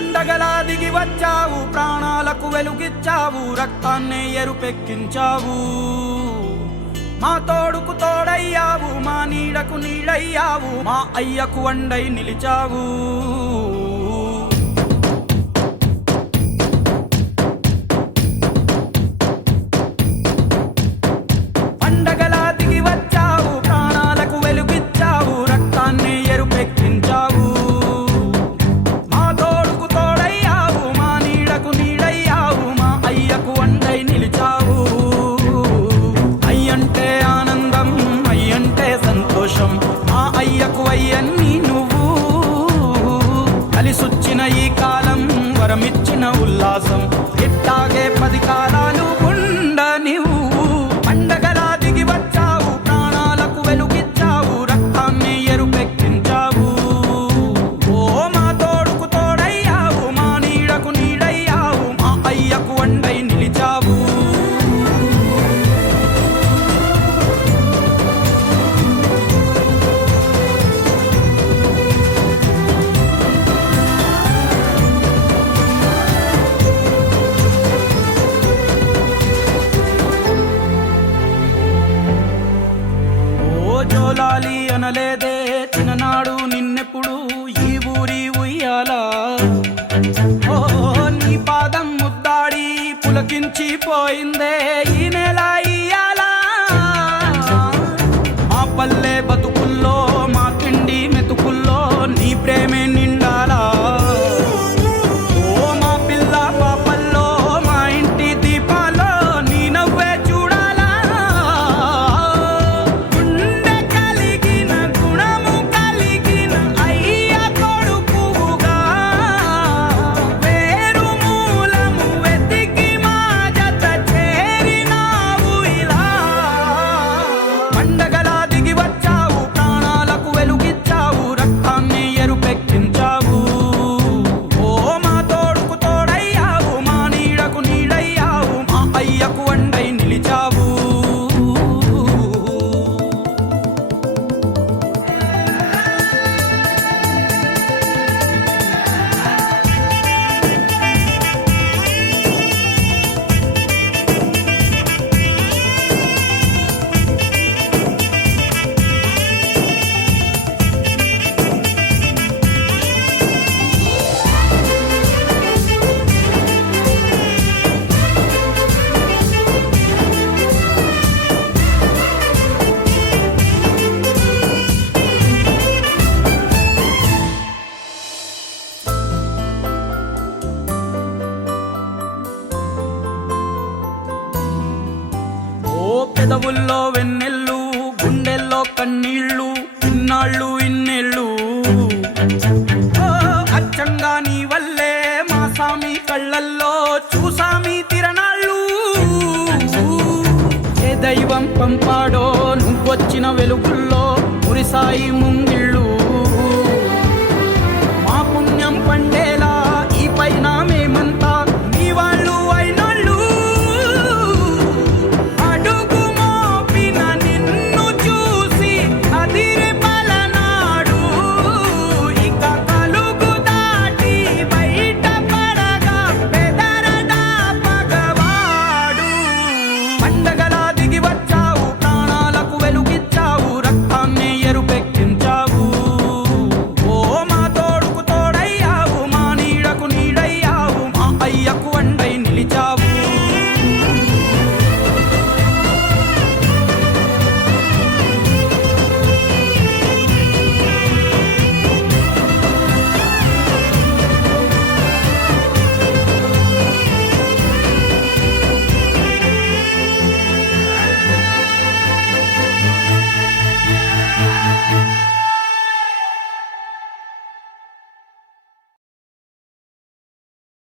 పండగలా దిగి వచ్చావు, ప్రాణాలకు వెలుగిచ్చావు, రక్తాన్నే ఎరుపెక్కించావు. మా తోడుకు తోడయ్యావు, మా నీడకు నీడయ్యావు, మా అయ్యకు వండై నిలిచావు. పండగలా దిగి వచ్చావు, ప్రాణాలకు వెలుగిచ్చావు, రక్తాన్నే ఎరుపెక్కించావు. మా తోడుకు తోడయ్యావు, మా నీడకు నీడయ్యావు, మా అయ్యకు వండై నిలిచావు. అయ్యంటే ఆనందం, అయ్యంటే సంతోషం, మా అయ్యకు అయ్యన్ని నువ్వు. కలిసొచ్చిన ఈ కాలం వరమిచ్చిన ఉల్లాసం, ఇట్టాగే 10 కాలాలు ఉండనివ్వు. పండగలా దిగి వచ్చావు, ప్రాణాలకు వెలుగిచ్చావు, రక్తాన్ని ఎరుపెక్కించావు. ఓ మా తోడుకు తోడయ్యావు, మా నీడకు నీడయ్యావు, మా అయ్యకు వండై నిలిచావు. జోలాలి అనలేదే చిన్ననాడు నిన్నెప్పుడు ఈ ఊరి ఉయ్యాలా. ఓ నీ పాదం ముద్దాడి పులకించి పోయిందే ఈ నెల ఇయ్యాలా. మా పల్లె బతుకుల్లో, మా తిండి మెతుకుల్లో నీ ప్రేమే నిండాలా. ఓ మా పిల్ల పాపల్లో, మా ఇంటి దీపాల్లో నీ నవ్వే చూడాలా. గుండె కలిగిన గుణము కలిగిన అయ్య కొడుకుగా, వేరు మూలము వెతికి మా జత చేరినావు ఇలా. పండగలా దిగి వచ్చావు, ప్రాణాలకు వెలుగిచ్చావు, రక్తాన్ని ఎరుపెక్కించావు. ఓ మా తోడుకు తోడయ్యావు, మా నీడకు నీడయ్యావు, మా అయ్యకు వండై నిలిచావు. ఓ పెదవుల్లో వెన్నెల్లు, గుండెల్లో కన్నీళ్ళు, ఇన్నాళ్ళు ఇన్నేళ్ళు. ఓ అచ్చంగా నీ వల్లే మా సామి కళ్ళల్లో చూసామి తిరణాళ్ళు. ఏ దైవం పంపాడో నువ్వొచ్చిన వెలుగుల్లో మురిసాయి ముంగిళ్ళు.